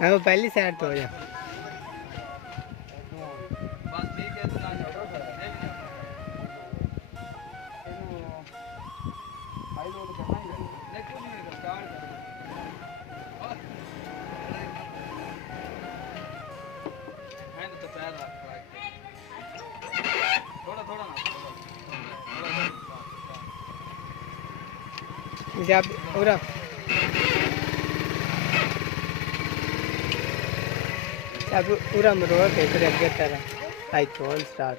हाँ वो पहली साइड तो हो जा। बस ठीक है तो ना छोड़ो सर भाई लोग करना ही है नहीं कुछ नहीं कर स्टार्ट करो है तो पैर रख थोड़ा थोड़ा ना जब पूरा जब पूरा मरोड़ के तेरे अगे तेरा आई कौन स्टार्ट